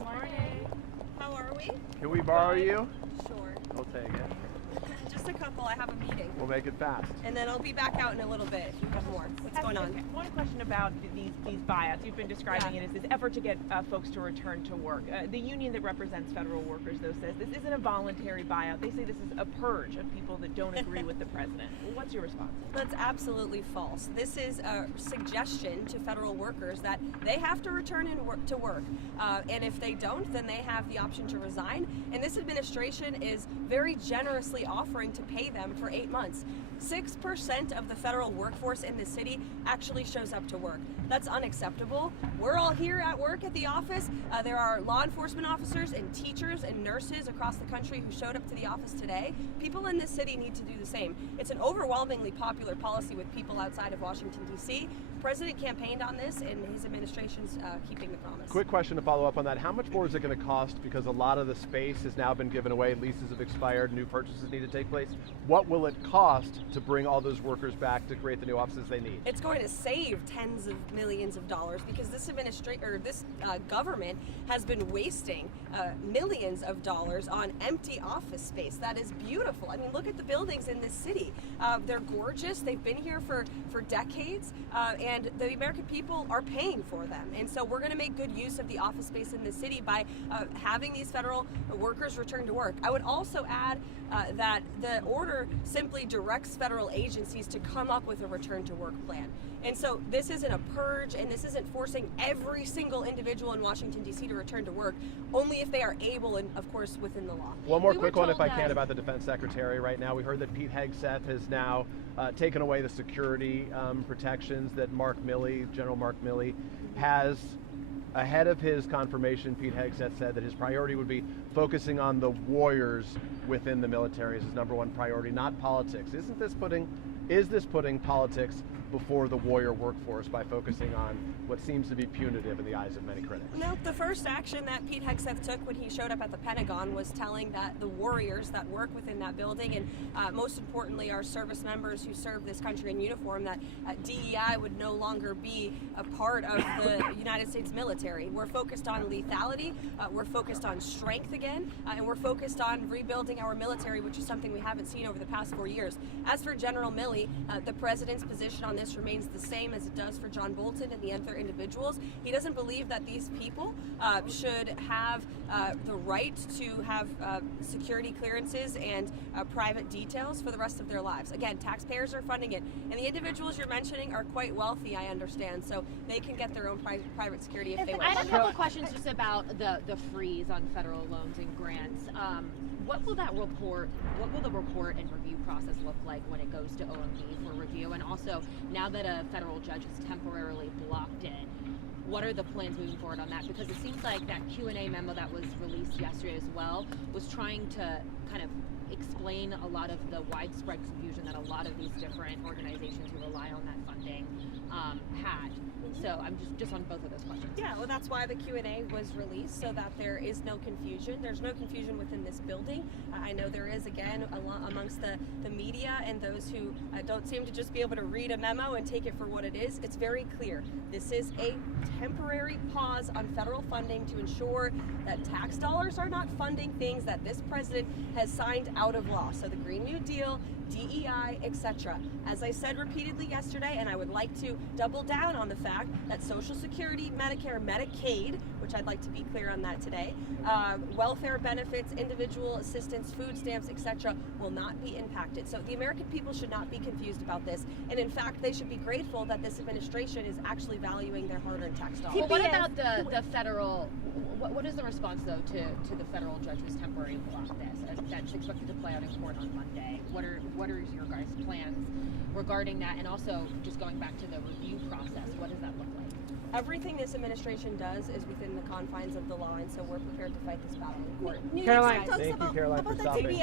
Good morning. How are we? Can we borrow you? Sure. We'll take it. Just a couple. I have a meeting. We'll make it fast. And then I'll be back out in a little bit if you have more. What's going on? Okay. One question about these buyouts. You've been describing it as this effort to get folks to return to work. The union that represents federal workers, though, says this isn't a voluntary buyout. They say this is a purge of people that don't agree with the president. What's your response? That's absolutely false. This is a suggestion to federal workers that they have to return to work. And if they don't, then they have the option to resign. And this administration is very generously offering to pay them for 8 months. 6% of the federal workforce in the city actually shows up to work. That's unacceptable. We're all here at work at the office. There are law enforcement officers and teachers and nurses across the country who showed up to the office today. People in this city need to do the same. It's an overwhelmingly popular policy with people outside of Washington, D.C. The president campaigned on this, and his administration's keeping the promise. Quick question to follow up on that. How much more is it going to cost? Because a lot of the space has now been given away, leases have expired, new purchases need to take place. What will it cost to bring all those workers back to create the new offices they need? It's going to save tens of millions of dollars because this government has been wasting millions of dollars on empty office space. That is beautiful. I mean, look at the buildings in this city. They're gorgeous. They've been here for decades, and the American people are paying for them. And so we're going to make good use of the office space in the city by having these federal workers return to work. I would also add that the order simply directs federal agencies to come up with a return to work plan. And so this isn't a purge, and this isn't forcing every single individual in Washington, D.C. to return to work, only if they are able and, of course, within the law. One more quick one, if I can, about the defense secretary right now. We heard that Pete Hegseth has now taken away the security protections that General Mark Milley has. Ahead of his confirmation, Pete Hegseth said that his priority would be focusing on the warriors within the military as his number one priority, not politics. Is this putting politics before the warrior workforce by focusing on what seems to be punitive in the eyes of many critics? No, the first action that Pete Hegseth took when he showed up at the Pentagon was telling that the warriors that work within that building, and most importantly our service members who serve this country in uniform, that DEI would no longer be a part of the United States military. We're focused on lethality, we're focused on strength again, and we're focused on rebuilding our military, which is something we haven't seen over the past 4 years. As for General Milley, the president's position on this remains the same as it does for John Bolton and the other individuals. He doesn't believe that these people should have the right to have security clearances and private details for the rest of their lives. Again, taxpayers are funding it, and the individuals you're mentioning are quite wealthy, I understand, so they can get their own private security if they wish. I have a couple of questions just about the freeze on federal loans and grants. What will the report and review process look like when it goes to OMB for review? And also, now that a federal judge has temporarily blocked it, what are the plans moving forward on that? Because it seems like that Q&A memo that was released yesterday as well was trying to kind of explain a lot of the widespread confusion that a lot of these different organizations who rely on that funding had. So I'm just on both of those questions. Yeah, well, that's why the Q&A was released, so that there is no confusion. There's no confusion within this building. I know there is, again, amongst the media and those who don't seem to just be able to read a memo and take it for what it is. It's very clear. This is a temporary pause on federal funding to ensure that tax dollars are not funding things that this president has signed out of law. So the Green New Deal, DEI, etc. As I said repeatedly yesterday, and I would like to double down on the fact that Social Security, Medicare, Medicaid, which I'd like to be clear on that today, welfare benefits, individual assistance, food stamps, etc. will not be impacted. So the American people should not be confused about this, and in fact they should be grateful that this administration is actually valuing their hard-earned tax dollars. Well, what about the federal, what is the response though to the federal judge's temporary block this? That's expected to play out in court on Monday. What are your guys' plans regarding that? And also, just going back to the review process, what does that look like? Everything this administration does is within the confines of the law, and so we're prepared to fight this battle in court. Karoline, thank you, Karoline, for stopping.